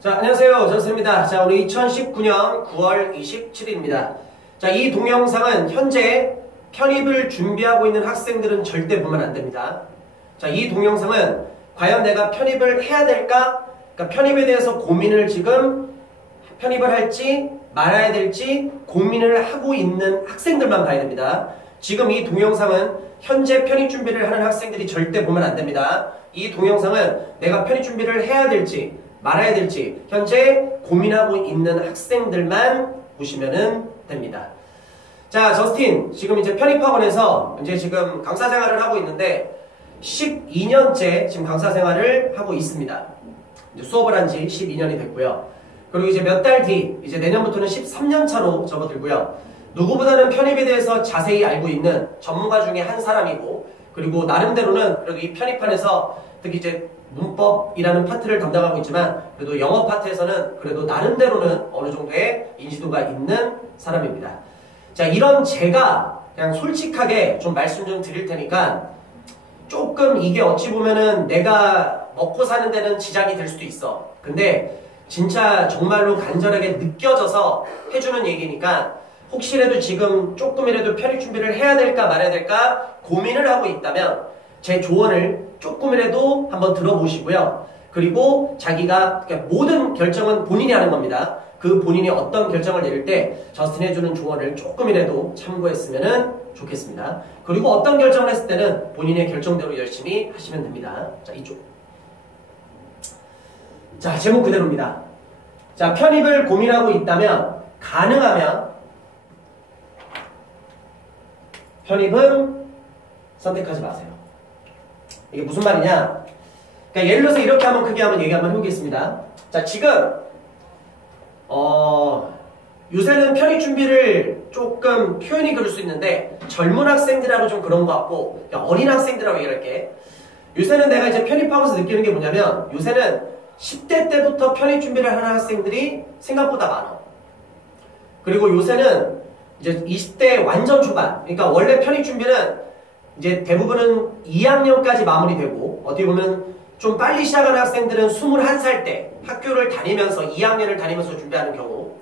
자, 안녕하세요. 전쌤입니다. 자, 오늘 2019년 9월 27일입니다. 자, 이 동영상은 현재 편입을 준비하고 있는 학생들은 절대 보면 안 됩니다. 자, 이 동영상은 과연 내가 편입을 해야 될까? 그러니까 편입에 대해서 고민을 지금 편입을 할지 말아야 될지 고민을 하고 있는 학생들만 봐야 됩니다. 지금 이 동영상은 현재 편입 준비를 하는 학생들이 절대 보면 안 됩니다. 이 동영상은 내가 편입 준비를 해야 될지 말아야 될지 현재 고민하고 있는 학생들만 보시면 됩니다. 자, 저스틴 지금 이제 편입학원에서 이제 지금 강사 생활을 하고 있는데 12년째 지금 강사 생활을 하고 있습니다. 이제 수업을 한 지 12년이 됐고요. 그리고 이제 몇 달 뒤, 이제 내년부터는 13년 차로 접어들고요. 누구보다는 편입에 대해서 자세히 알고 있는 전문가 중에 한 사람이고, 그리고 나름대로는 그래도 이 편입판에서 특히 이제 문법이라는 파트를 담당하고 있지만 그래도 영어 파트에서는 그래도 나름대로는 어느 정도의 인지도가 있는 사람입니다. 자, 이런 제가 그냥 솔직하게 좀 말씀 좀 드릴 테니까 조금 이게 어찌 보면은 내가 먹고 사는 데는 지장이 될 수도 있어. 근데 진짜 정말로 간절하게 느껴져서 해주는 얘기니까 혹시라도 지금 조금이라도 편입 준비를 해야 될까 말아야 될까 고민을 하고 있다면 제 조언을 조금이라도 한번 들어보시고요. 그리고 자기가 모든 결정은 본인이 하는 겁니다. 그 본인이 어떤 결정을 내릴 때 저스틴 해주는 조언을 조금이라도 참고했으면 좋겠습니다. 그리고 어떤 결정을 했을 때는 본인의 결정대로 열심히 하시면 됩니다. 자, 이쪽. 자, 제목 그대로입니다. 자, 편입을 고민하고 있다면 가능하면 편입은 선택하지 마세요. 이게 무슨 말이냐? 그러니까 예를 들어서 이렇게 한번 크게 한번 얘기 한번 해보겠습니다. 자, 지금 요새는 편입 준비를 조금 표현이 그럴 수 있는데 젊은 학생들하고 좀 그런 것 같고, 그러니까 어린 학생들하고 얘기할게. 요새는 내가 이제 편입하면서 느끼는 게 뭐냐면 요새는 10대 때부터 편입 준비를 하는 학생들이 생각보다 많아. 그리고 요새는 이제 20대 완전 초반, 그러니까 원래 편입 준비는 이제 대부분은 2학년까지 마무리되고, 어떻게 보면 좀 빨리 시작하는 학생들은 21살 때 학교를 다니면서 2학년을 다니면서 준비하는 경우,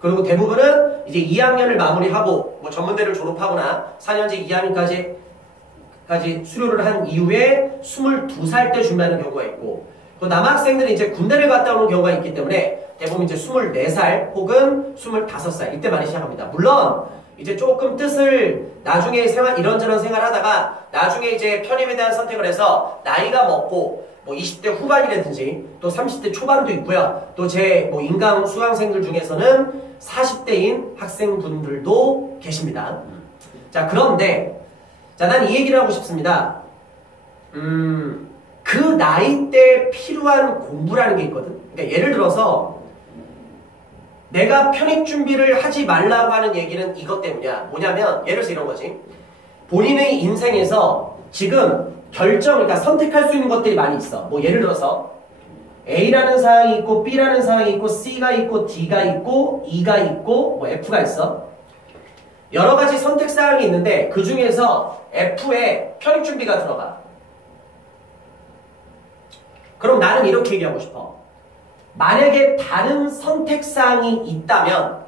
그리고 대부분은 이제 2학년을 마무리하고 뭐 전문대를 졸업하거나 4년제 2학년까지 수료를 한 이후에 22살 때 준비하는 경우가 있고, 그 남학생들은 이제 군대를 갔다 오는 경우가 있기 때문에 대부분 이제 24살 혹은 25살 이때 많이 시작합니다. 물론 이제 조금 뜻을 나중에 이런저런 생활하다가 나중에 이제 편입에 대한 선택을 해서 나이가 먹고 뭐 20대 후반이라든지 또 30대 초반도 있고요. 또 제 뭐 인강 수강생들 중에서는 40대인 학생분들도 계십니다. 자, 그런데 자, 난 이 얘기를 하고 싶습니다. 그 나이 때 필요한 공부라는 게 있거든. 그러니까 예를 들어서 내가 편입 준비를 하지 말라고 하는 얘기는 이것 때문이야. 뭐냐면 예를 들어서 이런 거지. 본인의 인생에서 지금 그러니까 선택할 수 있는 것들이 많이 있어. 뭐 예를 들어서 A라는 사항이 있고 B라는 사항이 있고 C가 있고 D가 있고 E가 있고 뭐 F가 있어. 여러 가지 선택 사항이 있는데 그 중에서 F에 편입 준비가 들어가. 그럼 나는 이렇게 얘기하고 싶어. 만약에 다른 선택사항이 있다면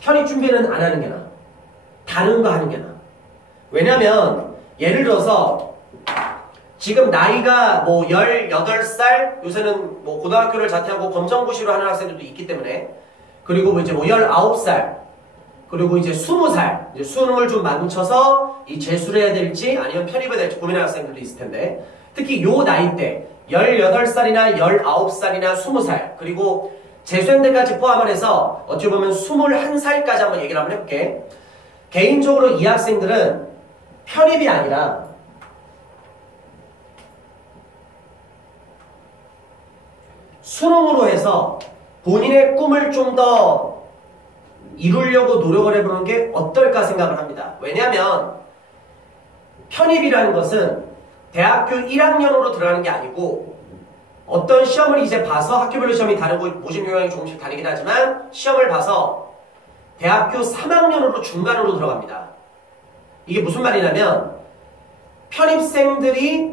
편입 준비는 안 하는 게 나아. 다른 거 하는 게 나아. 왜냐면 예를 들어서 지금 나이가 뭐 18살, 요새는 뭐 고등학교를 자퇴하고 검정고시로 하는 학생들도 있기 때문에, 그리고 이제 뭐 19살, 그리고 이제 20살, 이제 수능을 좀 망쳐서 이 재수를 해야 될지 아니면 편입을 해야 될지 고민하는 학생들도 있을 텐데, 특히 요 나이대 18살이나 19살이나 20살 그리고 재수생들까지 포함을 해서 어찌 보면 21살까지 한번 얘기를 한번 해볼게. 개인적으로 이 학생들은 편입이 아니라 수능으로 해서 본인의 꿈을 좀 더 이루려고 노력을 해보는 게 어떨까 생각을 합니다. 왜냐하면 편입이라는 것은 대학교 1학년으로 들어가는 게 아니고 어떤 시험을 이제 봐서 학교별로 시험이 다르고 모집 요양이 조금씩 다르긴 하지만 시험을 봐서 대학교 3학년으로 중간으로 들어갑니다. 이게 무슨 말이냐면 편입생들이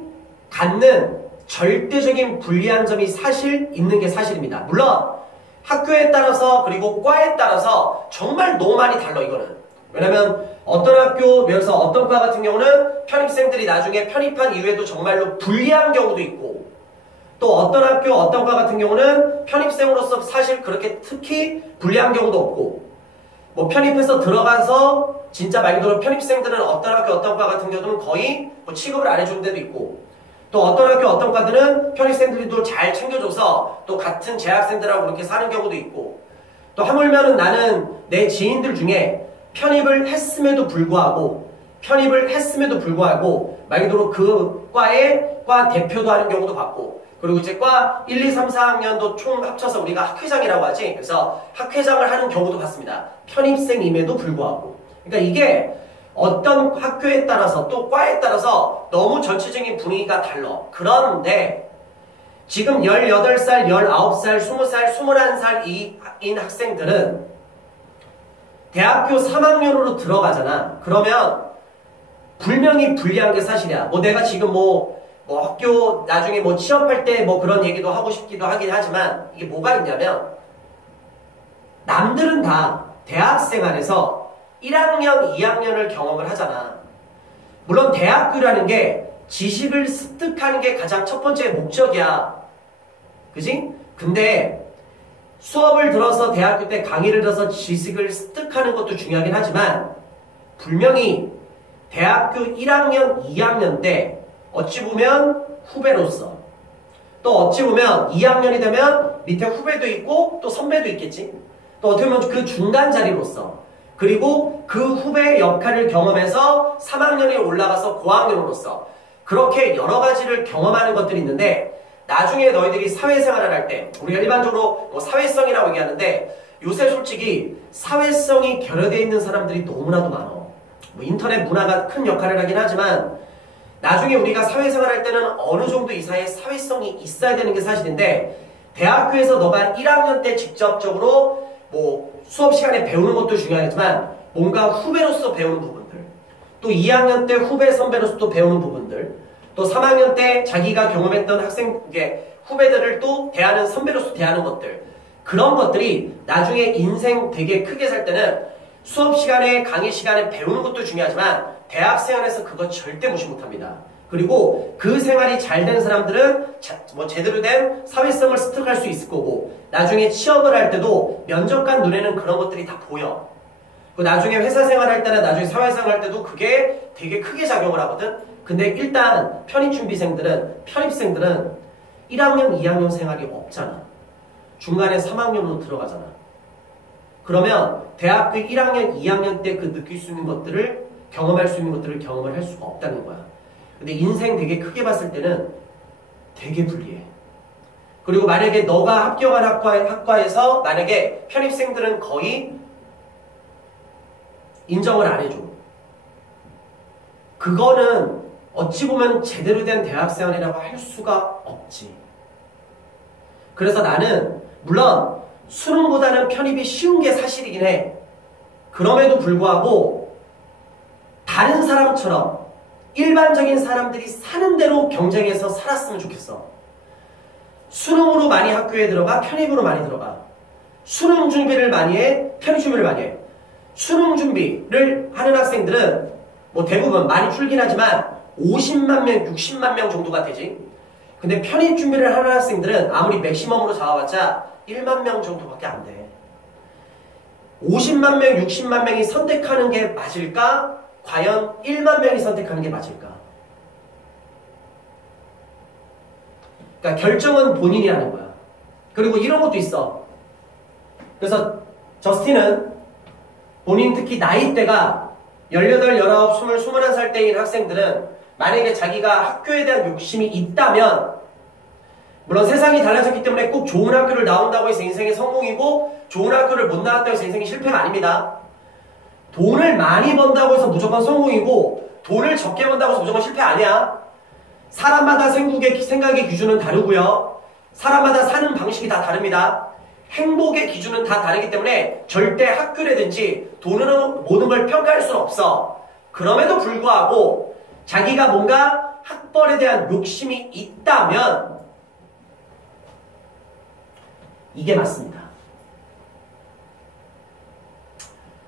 갖는 절대적인 불리한 점이 사실 있는 게 사실입니다. 물론 학교에 따라서 그리고 과에 따라서 정말 너무 많이 달라 이거는. 왜냐면 어떤 학교에서 어떤 과 같은 경우는 편입생들이 나중에 편입한 이후에도 정말로 불리한 경우도 있고 또 어떤 학교 어떤 과 같은 경우는 편입생으로서 사실 그렇게 특히 불리한 경우도 없고 뭐 편입해서 들어가서 진짜 말 그대로 편입생들은 어떤 학교 어떤 과 같은 경우는 거의 뭐 취급을 안 해주는 데도 있고 또 어떤 학교 어떤 과들은 편입생들도 잘 챙겨줘서 또 같은 재학생들하고 그렇게 사는 경우도 있고 또 하물며는 나는 내 지인들 중에 편입을 했음에도 불구하고 말 그대로 그 과의 과 대표도 하는 경우도 봤고 그리고 이제 과 1, 2, 3, 4학년도 총 합쳐서 우리가 학회장이라고 하지 그래서 학회장을 하는 경우도 봤습니다. 편입생임에도 불구하고 그러니까 이게 어떤 학교에 따라서 또 과에 따라서 너무 전체적인 분위기가 달라. 그런데 지금 18살, 19살, 20살, 21살인 학생들은 대학교 3학년으로 들어가잖아. 그러면 분명히 불리한 게 사실이야. 뭐 내가 지금 뭐 학교 나중에 뭐 취업할 때 뭐 그런 얘기도 하고 싶기도 하긴 하지만 이게 뭐가 있냐면 남들은 다 대학생 안에서 1학년, 2학년을 경험을 하잖아. 물론 대학교라는 게 지식을 습득하는 게 가장 첫 번째 목적이야. 그지? 근데 수업을 들어서 대학교 때 강의를 들어서 지식을 습득하는 것도 중요하긴 하지만 분명히 대학교 1학년, 2학년 때 어찌 보면 후배로서 또 어찌 보면 2학년이 되면 밑에 후배도 있고 또 선배도 있겠지. 또 어떻게 보면 그 중간 자리로서 그리고 그 후배의 역할을 경험해서 3학년이 올라가서 고학년으로서 그렇게 여러 가지를 경험하는 것들이 있는데 나중에 너희들이 사회생활을 할 때 우리가 일반적으로 뭐 사회성이라고 얘기하는데 요새 솔직히 사회성이 결여되어 있는 사람들이 너무나도 많아. 뭐 인터넷 문화가 큰 역할을 하긴 하지만 나중에 우리가 사회생활 할 때는 어느 정도 이상의 사회성이 있어야 되는 게 사실인데 대학교에서 너가 1학년 때 직접적으로 뭐 수업 시간에 배우는 것도 중요하지만 뭔가 후배로서 배우는 부분들 또 2학년 때 후배 선배로서 또 배우는 부분들 또 3학년 때 자기가 경험했던 학생 후배들을 또 대하는 선배로서 대하는 것들 그런 것들이 나중에 인생 되게 크게 살 때는 수업 시간에 강의 시간에 배우는 것도 중요하지만 대학 생활에서 그거 절대 무시 못합니다. 그리고 그 생활이 잘 된 사람들은 뭐 제대로 된 사회성을 습득할 수 있을 거고 나중에 취업을 할 때도 면접관 눈에는 그런 것들이 다 보여. 나중에 회사 생활할 때나 나중에 사회생활 할 때도 그게 되게 크게 작용을 하거든. 근데 일단 편입생들은 1학년, 2학년 생활이 없잖아. 중간에 3학년으로 들어가잖아. 그러면 대학교 1학년, 2학년 때 그 느낄 수 있는 것들을 경험할 수 있는 것들을 경험을 할 수가 없다는 거야. 근데 인생 되게 크게 봤을 때는 되게 불리해. 그리고 만약에 너가 합격한 학과에서 만약에 편입생들은 거의 인정을 안 해줘. 그거는 어찌 보면 제대로 된 대학생활이라고 할 수가 없지. 그래서 나는 물론 수능보다는 편입이 쉬운 게 사실이긴 해. 그럼에도 불구하고 다른 사람처럼 일반적인 사람들이 사는 대로 경쟁해서 살았으면 좋겠어. 수능으로 많이 학교에 들어가, 편입으로 많이 들어가. 수능 준비를 많이 해, 편입 준비를 많이 해. 수능 준비를 하는 학생들은 뭐 대부분 많이 줄긴 하지만 50만 명, 60만 명 정도가 되지. 근데 편입 준비를 하는 학생들은 아무리 맥시멈으로 잡아봤자 1만 명 정도밖에 안 돼. 50만 명, 60만 명이 선택하는 게 맞을까? 과연 1만 명이 선택하는 게 맞을까? 그러니까 결정은 본인이 하는 거야. 그리고 이런 것도 있어. 그래서 저스틴은 본인 특히 나이대가 18, 19, 20, 21살 때인 학생들은 만약에 자기가 학교에 대한 욕심이 있다면 물론 세상이 달라졌기 때문에 꼭 좋은 학교를 나온다고 해서 인생이 성공이고 좋은 학교를 못 나왔다고 해서 인생이 실패가 아닙니다. 돈을 많이 번다고 해서 무조건 성공이고 돈을 적게 번다고 해서 무조건 실패 아니야. 사람마다 생각의 기준은 다르고요. 사람마다 사는 방식이 다 다릅니다. 행복의 기준은 다 다르기 때문에 절대 학교라든지 돈으로 모든 걸 평가할 수는 없어. 그럼에도 불구하고 자기가 뭔가 학벌에 대한 욕심이 있다면 이게 맞습니다.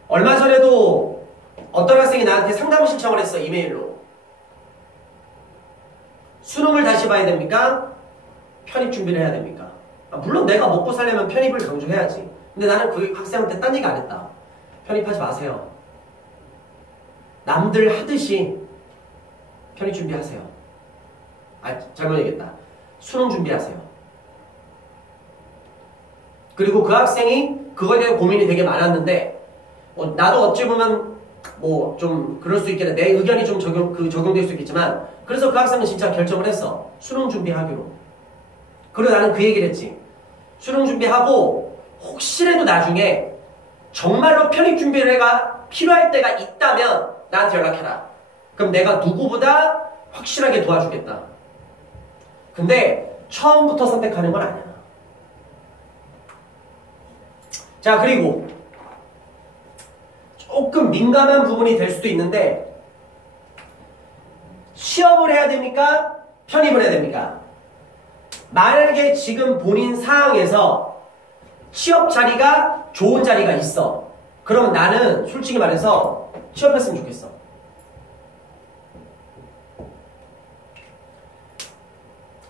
얼마 전에도 어떤 학생이 나한테 상담 신청을 했어. 이메일로. 수능을 다시 봐야 됩니까? 편입 준비를 해야 됩니까? 물론 내가 먹고 살려면 편입을 강조해야지. 근데 나는 그 학생한테 딴 얘기 안 했다. 편입하지 마세요. 남들 하듯이 편입 준비하세요. 잘못 얘기했다. 수능 준비하세요. 그리고 그 학생이 그거에 대한 고민이 되게 많았는데 나도 어찌 보면 좀 그럴 수 있겠네. 내 의견이 좀 적용될 수 있겠지만 그래서 그 학생은 진짜 결정을 했어. 수능 준비하기로. 그리고 나는 그 얘기를 했지. 수능 준비하고 혹시라도 나중에 정말로 편입 준비가 필요할 때가 있다면 나한테 연락해라. 그럼 내가 누구보다 확실하게 도와주겠다. 근데 처음부터 선택하는 건 아니야. 자, 그리고 조금 민감한 부분이 될 수도 있는데 취업을 해야 됩니까? 편입을 해야 됩니까? 만약에 지금 본인 상황에서 취업 자리가 좋은 자리가 있어. 그럼 나는 솔직히 말해서 취업했으면 좋겠어.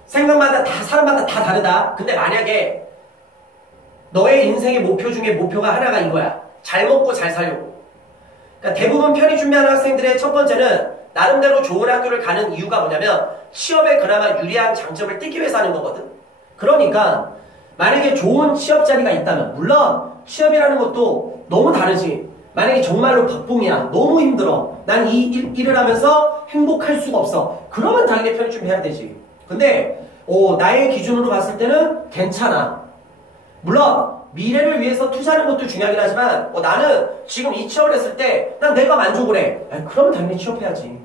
생각마다 사람마다 다 다르다. 근데 만약에 너의 인생의 목표 중에 목표가 하나가 이거야. 잘 먹고 잘 살려고. 그러니까 대부분 편입 준비하는 학생들의 첫 번째는 나름대로 좋은 학교를 가는 이유가 뭐냐면 취업에 그나마 유리한 장점을 띠기 위해서 하는 거거든. 그러니까 만약에 좋은 취업 자리가 있다면 물론 취업이라는 것도 너무 다르지. 만약에 정말로 박봉이야. 너무 힘들어. 난 이 일을 하면서 행복할 수가 없어. 그러면 당연히 편입 준비해야 되지. 근데 나의 기준으로 봤을 때는 괜찮아. 물론 미래를 위해서 투자하는 것도 중요하긴 하지만 나는 지금 이 취업을 했을 때 난 내가 만족을 해. 그러면 당연히 취업해야지.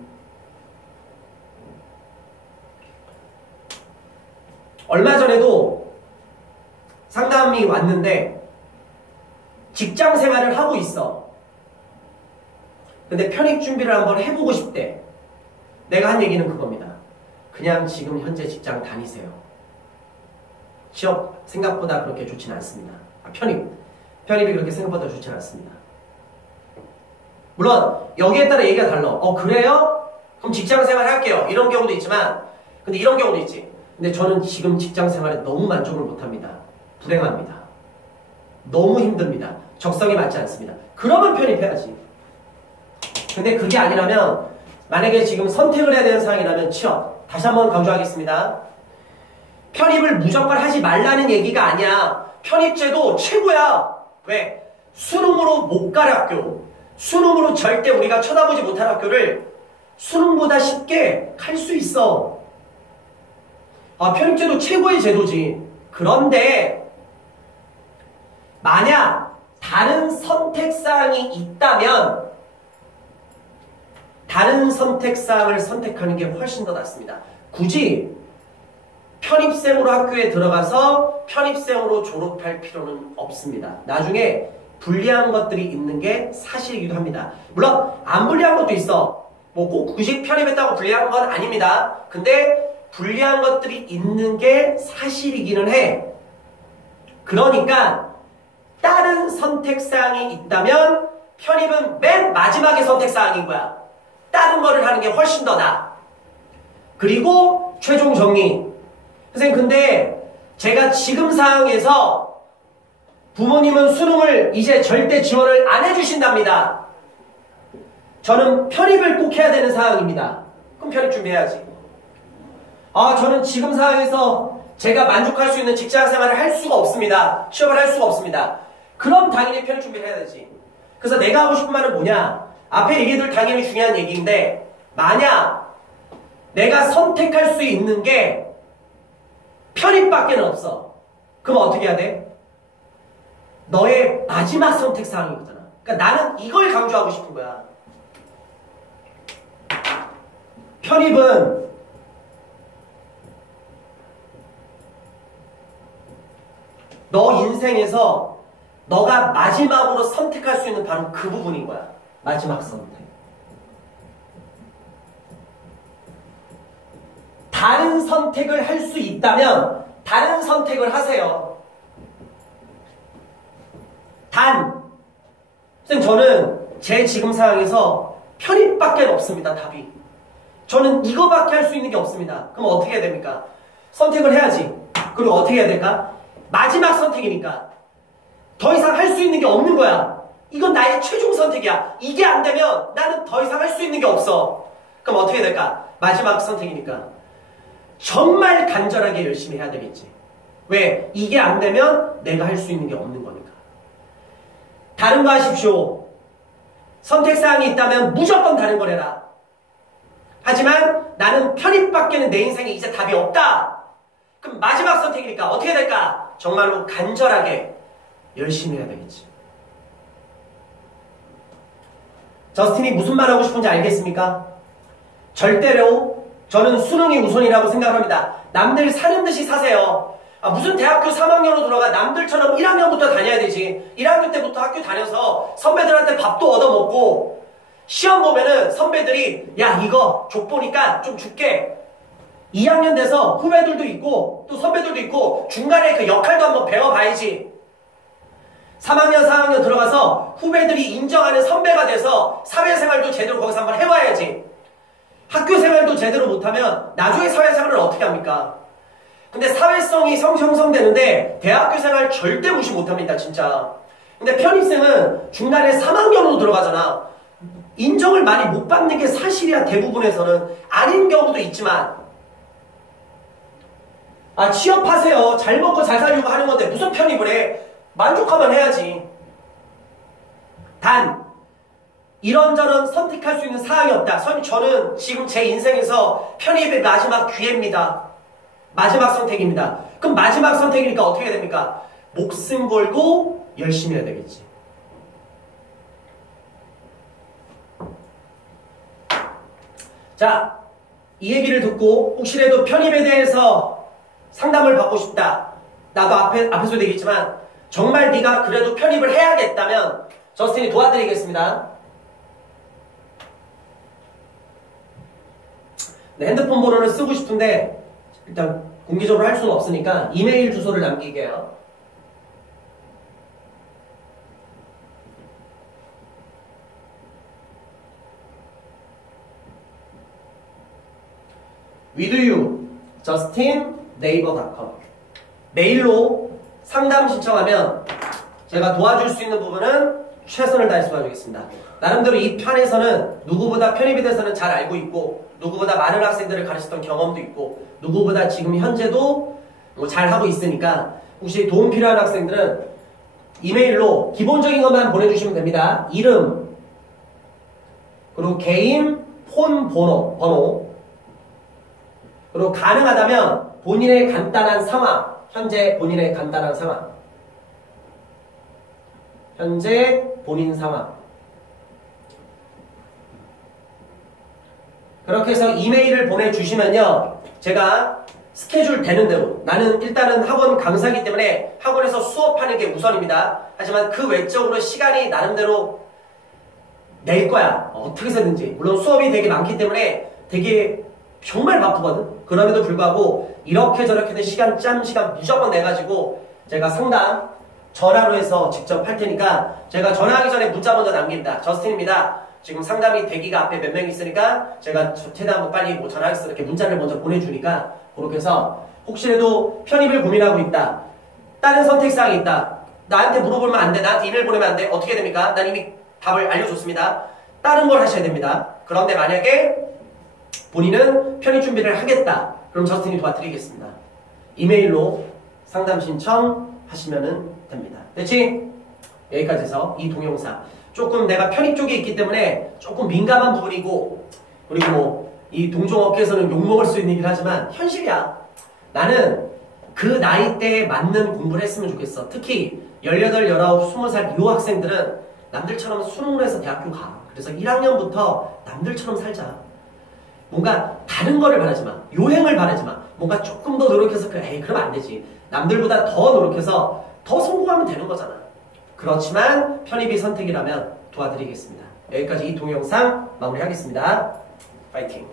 얼마 전에도 상담이 왔는데 직장 생활을 하고 있어. 근데 편입 준비를 한번 해보고 싶대. 내가 한 얘기는 그겁니다. 그냥 지금 현재 직장 다니세요. 취업 생각보다 그렇게 좋진 않습니다. 편입이 그렇게 생각보다 좋진 않습니다. 물론 여기에 따라 얘기가 달라. 그래요? 그럼 직장 생활 할게요. 이런 경우도 있지만 근데 이런 경우도 있지. 근데 저는 지금 직장 생활에 너무 만족을 못합니다. 불행합니다. 너무 힘듭니다. 적성에 맞지 않습니다. 그러면 편입해야지. 근데 그게 아니라면 만약에 지금 선택을 해야 되는 상황이라면 취업. 다시 한번 강조하겠습니다. 편입을 무조건 하지 말라는 얘기가 아니야. 편입제도 최고야. 왜? 수능으로 못 갈 학교, 수능으로 절대 우리가 쳐다보지 못할 학교를 수능보다 쉽게 갈 수 있어. 편입제도 최고의 제도지. 그런데 만약 다른 선택사항이 있다면 다른 선택사항을 선택하는 게 훨씬 더 낫습니다. 굳이 편입생으로 학교에 들어가서 편입생으로 졸업할 필요는 없습니다. 나중에 불리한 것들이 있는 게 사실이기도 합니다. 물론 안 불리한 것도 있어. 꼭 굳이 편입했다고 불리한 건 아닙니다. 근데 불리한 것들이 있는 게 사실이기는 해. 그러니까 다른 선택사항이 있다면 편입은 맨 마지막에 선택사항인 거야. 다른 거를 하는 게 훨씬 더 나아. 그리고 최종 정리. 선생님 근데 제가 지금 상황에서 부모님은 수능을 이제 절대 지원을 안 해주신답니다. 저는 편입을 꼭 해야 되는 상황입니다. 그럼 편입 준비해야지. 저는 지금 상황에서 제가 만족할 수 있는 직장 생활을 할 수가 없습니다. 취업을 할 수가 없습니다. 그럼 당연히 편입 준비를 해야 되지. 그래서 내가 하고 싶은 말은 뭐냐? 앞에 얘기들 당연히 중요한 얘기인데 만약 내가 선택할 수 있는 게 편입밖에 없어. 그럼 어떻게 해야 돼? 너의 마지막 선택사항이거든. 그러니까 나는 이걸 강조하고 싶은 거야. 편입은 너 인생에서 너가 마지막으로 선택할 수 있는 바로 그 부분인 거야. 마지막 선택. 다른 선택을 할 수 있다면 다른 선택을 하세요. 단, 선생님 저는 제 지금 상황에서 편입밖에 없습니다. 답이. 저는 이거밖에 할 수 있는 게 없습니다. 그럼 어떻게 해야 됩니까? 선택을 해야지. 그리고 어떻게 해야 될까? 마지막 선택이니까. 더 이상 할 수 있는 게 없는 거야. 이건 나의 최종 선택이야. 이게 안 되면 나는 더 이상 할 수 있는 게 없어. 그럼 어떻게 해야 될까? 마지막 선택이니까. 정말 간절하게 열심히 해야 되겠지. 왜? 이게 안 되면 내가 할 수 있는 게 없는 거니까. 다른 거 하십시오. 선택사항이 있다면 무조건 다른 걸 해라. 하지만 나는 편입밖에는 내 인생에 이제 답이 없다. 그럼 마지막 선택이니까 어떻게 해야 될까? 정말로 간절하게 열심히 해야 되겠지. 저스틴이 무슨 말 하고 싶은지 알겠습니까? 절대로 저는 수능이 우선이라고 생각합니다. 남들 사는 듯이 사세요. 무슨 대학교 3학년으로 들어가 남들처럼 1학년부터 다녀야 되지. 1학년 때부터 학교 다녀서 선배들한테 밥도 얻어먹고 시험 보면은 선배들이 야 이거 족보니까 좀 줄게. 2학년 돼서 후배들도 있고 또 선배들도 있고 중간에 그 역할도 한번 배워봐야지. 3학년 4학년 들어가서 후배들이 인정하는 선배가 돼서 사회생활도 제대로 거기서 한번 해봐야지. 학교생활도 제대로 못하면 나중에 사회생활을 어떻게 합니까? 근데 사회성이 형성되는데 대학교생활 절대 무시 못합니다. 진짜. 근데 편입생은 중간에 3학년으로 들어가잖아. 인정을 많이 못 받는 게 사실이야. 대부분에서는. 아닌 경우도 있지만 취업하세요. 잘 먹고 잘 살려고 하는 건데 무슨 편입을 해. 만족하면 해야지. 단 이런저런 선택할 수 있는 사항이 없다. 저는 지금 제 인생에서 편입의 마지막 기회입니다. 마지막 선택입니다. 그럼 마지막 선택이니까 어떻게 해야 됩니까? 목숨 걸고 열심히 해야 되겠지. 자, 이 얘기를 듣고 혹시라도 편입에 대해서 상담을 받고 싶다. 나도 앞에서도 얘기했지만 정말 네가 그래도 편입을 해야겠다면 저스틴이 도와드리겠습니다. 네, 핸드폰 번호를 쓰고 싶은데 일단 공개적으로 할 수는 없으니까 이메일 주소를 남길게요. widoyou justinnaver.com 메일로 상담 신청하면 제가 도와줄 수 있는 부분은 최선을 다해서 도와주겠습니다. 나름대로 이 편에서는 누구보다 편입에 대해서는 잘 알고 있고 누구보다 많은 학생들을 가르쳤던 경험도 있고 누구보다 지금 현재도 잘하고 있으니까 혹시 도움 필요한 학생들은 이메일로 기본적인 것만 보내주시면 됩니다. 이름 그리고 개인 폰 번호 그리고 가능하다면 본인의 간단한 상황 현재 본인의 간단한 상황 현재 본인 상황 그렇게 해서 이메일을 보내주시면요 제가 스케줄 되는 대로 나는 일단은 학원 강사이기 때문에 학원에서 수업하는 게 우선입니다. 하지만 그 외적으로 시간이 나름대로 낼 거야. 어떻게 해서든지. 물론 수업이 되게 많기 때문에 되게 정말 바쁘거든. 그럼에도 불구하고 이렇게 저렇게든 시간 무조건 내가지고 제가 상담 전화로 해서 직접 할 테니까 제가 전화하기 전에 문자 먼저 남깁니다. 저스틴입니다. 지금 상담이 대기가 앞에 몇 명 있으니까 제가 최대한 빨리 전화해서 이렇게 문자를 먼저 보내주니까 그렇게 해서 혹시라도 편입을 고민하고 있다. 다른 선택사항이 있다. 나한테 물어보면 안 돼. 나한테 이메일 보내면 안 돼. 어떻게 됩니까? 난 이미 답을 알려줬습니다. 다른 걸 하셔야 됩니다. 그런데 만약에 본인은 편입 준비를 하겠다. 그럼 저스틴이 도와드리겠습니다. 이메일로 상담 신청하시면 됩니다. 됐지? 여기까지 해서 이 동영상 조금 내가 편입 쪽에 있기 때문에 조금 민감한 부분이고 그리고 이 동종업계에서는 욕먹을 수 있는 얘기를 하지만 현실이야. 나는 그 나이대에 맞는 공부를 했으면 좋겠어. 특히 18, 19, 20살 이 학생들은 남들처럼 수능을 해서 대학교 가. 그래서 1학년부터 남들처럼 살자. 뭔가 다른 거를 바라지 마. 요행을 바라지 마. 뭔가 조금 더 노력해서 그러면 안 되지. 남들보다 더 노력해서 더 성공하면 되는 거잖아. 그렇지만 편입이 선택이라면 도와드리겠습니다. 여기까지 이 동영상 마무리하겠습니다. 파이팅!